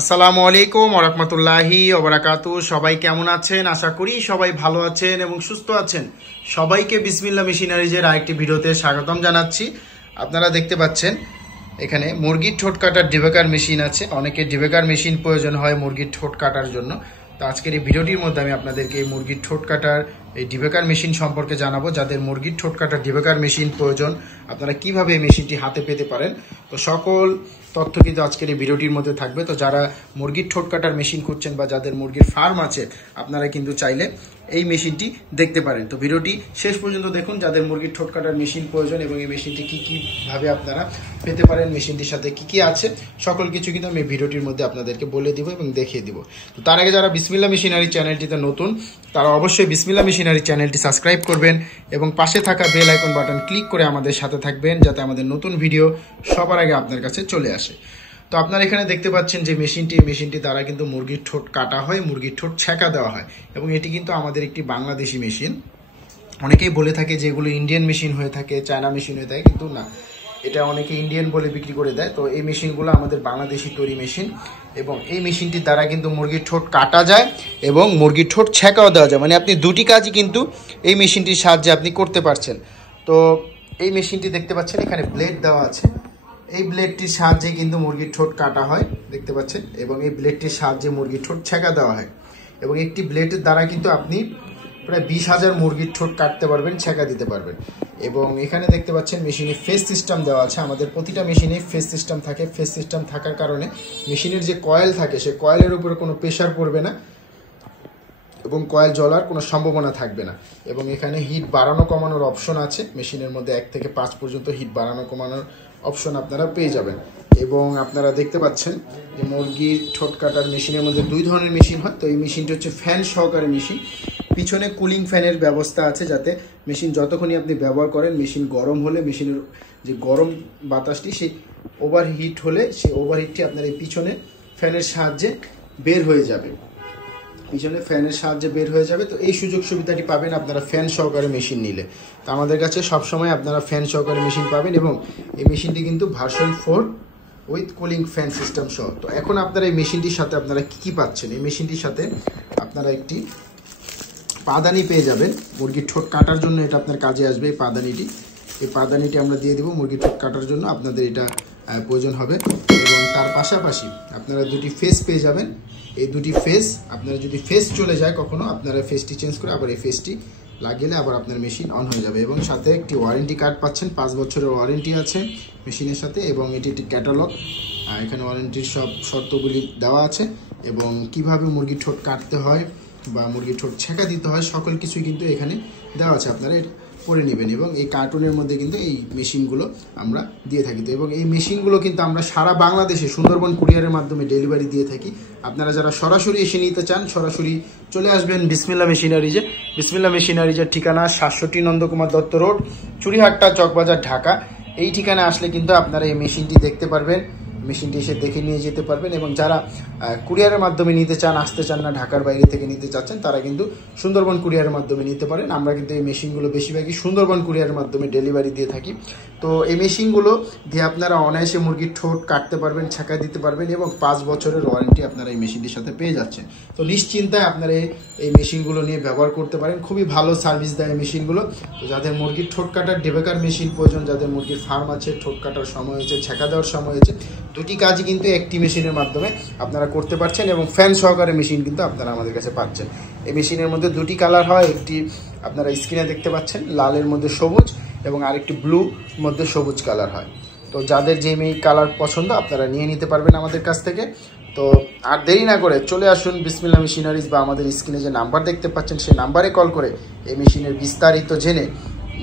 আসসালামু আলাইকুম ওয়া রাহমাতুল্লাহি ওয়া বারাকাতুহু। সবাই কেমন আছেন? আশা করি সবাই ভালো আছেন এবং সুস্থ আছেন। সবাইকে বিসমিল্লাহ মেশিনারিজের আরেকটি ভিডিওতে স্বাগতম জানাচ্ছি। আপনারা দেখতে পাচ্ছেন এখানে মুরগির ঠোঁট কাটার ডিবেকার মেশিন আছে। অনেকের ডিবেকার মেশিন প্রয়োজন হয় মুরগির ঠোঁট কাটার জন্য। তো আজকের এই ভিডিওটির মধ্যে আমি আপনাদেরকে এই মুরগির ঠোঁট কাটার এই ডিবেকার মেশিন সম্পর্কে জানাবো। যাদের মুরগির ঠোঁট কাটার ডিবেকার মেশিন প্রয়োজন, আপনারা কিভাবে এই মেশিনটি হাতে পেতে পারেন, তো সকল তথ্য কিন্তু আজকের এই ভিডিওটির মধ্যে থাকবে। তো যারা মুরগির ঠোঁট কাটার মেশিন খুঁজছেন বা যাদের মুরগির ফার্ম আছে, আপনারা কিন্তু চাইলে এই মেশিনটি দেখতে পারেন। তো ভিডিওটি শেষ পর্যন্ত দেখুন, যাদের মুরগির ঠোঁট কাটার মেশিন প্রয়োজন এবং এই মেশিনটি কীভাবে আপনারা পেতে পারেন, মেশিনটির সাথে কি আছে, সকল কিছু কিন্তু আমি ভিডিওটির মধ্যে আপনাদেরকে বলে দিব এবং দেখিয়ে দিব। তো তার আগে যারা বিসমিল্লাহ মেশিনারি চ্যানেলটিতে নতুন, তারা অবশ্যই বিসমিল্লাহ মেশিনারি চ্যানেলটি সাবস্ক্রাইব করবেন এবং পাশে থাকা বেল আইকন বাটন ক্লিক করে আমাদের সাথে থাকবেন, যাতে আমাদের নতুন ভিডিও সবার আগে আপনার কাছে চলে আসে। তো আপনারা এখানে দেখতে পাচ্ছেন যে মেশিনটি দ্বারা কিন্তু মুরগির ঠোঁট কাটা হয়, মুরগির ঠোঁট ছেঁকা দেওয়া হয় এবং এটি কিন্তু আমাদের একটি বাংলাদেশি মেশিন। অনেকেই বলে থাকে যে এগুলো ইন্ডিয়ান মেশিন হয়ে থাকে, চায়না মেশিন হয়ে থাকে, কিন্তু না, এটা অনেকে ইন্ডিয়ান বলে বিক্রি করে দেয়। তো এই মেশিনগুলো আমাদের বাংলাদেশি তৈরি মেশিন এবং এই মেশিনটির দ্বারা কিন্তু মুরগির ঠোঁট কাটা যায় এবং মুরগির ঠোঁট ছেঁকাও দেওয়া যায়। মানে আপনি দুটি কাজই কিন্তু এই মেশিনটির সাহায্যে আপনি করতে পারছেন। তো এই মেশিনটি দেখতে পাচ্ছেন এখানে ব্লেড দেওয়া আছে। এই ব্লেডটির সাহায্যে কিন্তু মুরগির ঠোঁট কাটা হয়, দেখতে পাচ্ছেন, এবং এই ব্লেডটির সাহায্যে মুরগির ঠোঁট ছেঁকা দেওয়া হয় এবং একটি ব্লেডের দ্বারা কিন্তু আপনি প্রায় 20,000 মুরগির ঠোঁট কাটতে পারবেন, ছেঁকা দিতে পারবেন। এবং এখানে দেখতে পাচ্ছেন মেশিনে ফেস সিস্টেম দেওয়া আছে। আমাদের প্রতিটা মেশিনে ফেস সিস্টেম থাকে। ফেস সিস্টেম থাকার কারণে মেশিনের যে কয়েল থাকে, সে কয়েলের উপরে কোনো প্রেশার পড়বে না এবং কয়েল জ্বলার কোনো সম্ভাবনা থাকবে না। এবং এখানে হিট বাড়ানো কমানোর অপশন আছে। মেশিনের মধ্যে 1 থেকে 5 পর্যন্ত হিট বাড়ানো কমানোর অপশন আপনারা পেয়ে যাবেন। এবং আপনারা দেখতে পাচ্ছেন যে মুরগির ঠোঁট কাটার মেশিনের মধ্যে 2 ধরনের মেশিন হয়। তো এই মেশিনটি হচ্ছে ফ্যান সহকারে মেশিন। পিছনে কুলিং ফ্যানের ব্যবস্থা আছে, যাতে মেশিন যতক্ষণই আপনি ব্যবহার করেন, মেশিন গরম হলে মেশিনের যে গরম বাতাসটি, সেই ওভারহিট হলে সেই ওভারহিটটি আপনার এই পিছনে ফ্যানের সাহায্যে বের হয়ে যাবে, পিছনে ফ্যানের সাহায্যে বের হয়ে যাবে। তো এই সুযোগ সুবিধাটি পাবেন আপনারা ফ্যান সহকারে মেশিন নিলে। তো আমাদের কাছে সবসময় আপনারা ফ্যান সহকারে মেশিন পাবেন এবং এই মেশিনটি কিন্তু version 4 with cooling fan system সহ। তো এখন আপনারা এই মেশিনটির সাথে আপনারা কী পাচ্ছেন, এই মেশিনটির সাথে আপনারা একটি পাদানি পেয়ে যাবেন মুরগির ঠোঁট কাটার জন্য। এটা আপনার কাজে আসবে এই পাদানিটি আমরা দিয়ে দেবো মুরগির ঠোঁট কাটার জন্য। আপনাদের এটা প্রয়োজন হবে এবং তার পাশাপাশি আপনারা 2টি ফেস পেয়ে যাবেন। এই 2টি ফেস, আপনারা যদি ফেস চলে যায় কখনো, আপনারা ফেসটি চেঞ্জ করে আবার এই ফেসটি লাগিয়ে আবার আপনার মেশিন অন হয়ে যাবে। এবং সাথে একটি ওয়ারেন্টি কার্ড পাচ্ছেন, 5 বছরের ওয়ারেন্টি আছে মেশিনের সাথে এবং এটি একটি ক্যাটালগ। এখানে ওয়ারেন্টির সব শর্তগুলি দেওয়া আছে এবং কিভাবে মুরগির ঠোঁট কাটতে হয় বা মুরগির ঠোঁট ছেঁকা দিতে হয়, সকল কিছুই কিন্তু এখানে দেওয়া আছে। আপনারা এটা পরে নেবেন এবং এই কার্টুনের মধ্যে কিন্তু এই মেশিনগুলো আমরা দিয়ে থাকি। তো এবং এই মেশিনগুলো কিন্তু আমরা সারা বাংলাদেশে সুন্দরবন কুরিয়ারের মাধ্যমে ডেলিভারি দিয়ে থাকি। আপনারা যারা সরাসরি এসে নিতে চান, সরাসরি চলে আসবেন বিসমিল্লাহ মেশিনারিজে। বিসমিল্লাহ মেশিনারিজের ঠিকানা 760 নন্দকুমার দত্ত রোড, চুরিহাট্টা, চকবাজার, ঢাকা। এই ঠিকানা আসলে কিন্তু আপনারা এই মেশিনটি দেখতে পারবেন, মেশিনটি এসে দেখে নিয়ে যেতে পারবেন। এবং যারা কুরিয়ারের মাধ্যমে নিতে চান, আসতে চান না, ঢাকার বাইরে থেকে নিতে চাচ্ছেন, তারা কিন্তু সুন্দরবন কুরিয়ারের মাধ্যমে নিতে পারেন। আমরা কিন্তু এই মেশিনগুলো বেশিরভাগই সুন্দরবন কুরিয়ারের মাধ্যমে ডেলিভারি দিয়ে থাকি। তো এই মেশিনগুলো দিয়ে আপনারা অনায়াসে মুরগির ঠোঁট কাটতে পারবেন, ছেঁকা দিতে পারবেন এবং 5 বছরের ওয়ারেন্টি আপনারা এই মেশিনটির সাথে পেয়ে যাচ্ছেন। তো নিশ্চিন্তায় আপনারা এই মেশিনগুলো নিয়ে ব্যবহার করতে পারেন। খুবই ভালো সার্ভিস দেয় এই মেশিনগুলো। তো যাদের মুরগির ঠোঁট কাটার ডিবেকার মেশিন প্রয়োজন, যাদের মুরগির ফার্ম আছে, ঠোঁট কাটার সময় হয়েছে, ছেঁকা দেওয়ার সময় হয়েছে, 2টি কাজই কিন্তু একটি মেশিনের মাধ্যমে আপনারা করতে পারছেন এবং ফ্যান সহকারে মেশিন কিন্তু আপনারা আমাদের কাছে পাচ্ছেন। এই মেশিনের মধ্যে 2টি কালার হয়, একটি আপনারা স্ক্রিনে দেখতে পাচ্ছেন লালের মধ্যে সবুজ এবং আরেকটি ব্লু মধ্যে সবুজ কালার হয়। তো যাদের যে কালার পছন্দ আপনারা নিয়ে নিতে পারবেন আমাদের কাছ থেকে। তো আর দেরি না করে চলে আসুন বিসমিল্লাহ মেশিনারিজ বা আমাদের স্ক্রিনে যে নাম্বার দেখতে পাচ্ছেন সেই নাম্বারে কল করে এই মেশিনের বিস্তারিত জেনে,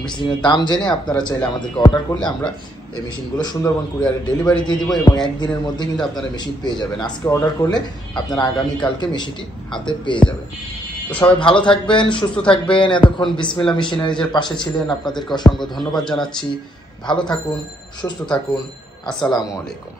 মেশিনের দাম জেনে আপনারা চাইলে আমাদেরকে অর্ডার করলে আমরা এই মেশিনগুলো সুন্দরবন কুরিয়ারে ডেলিভারি দিয়ে দিব এবং 1 দিনের মধ্যে কিন্তু আপনারা মেশিন পেয়ে যাবেন। আজকে অর্ডার করলে আপনারা আগামীকালকে মেশিনটি হাতে পেয়ে যাবেন। তো সবাই ভালো থাকবেন, সুস্থ থাকবেন। এতক্ষণ বিসমিল্লাহ মেশিনারিজের পাশে ছিলেন, আপনাদেরকে অসংখ্য ধন্যবাদ জানাচ্ছি। ভালো থাকুন, সুস্থ থাকুন। আসসালামু আলাইকুম।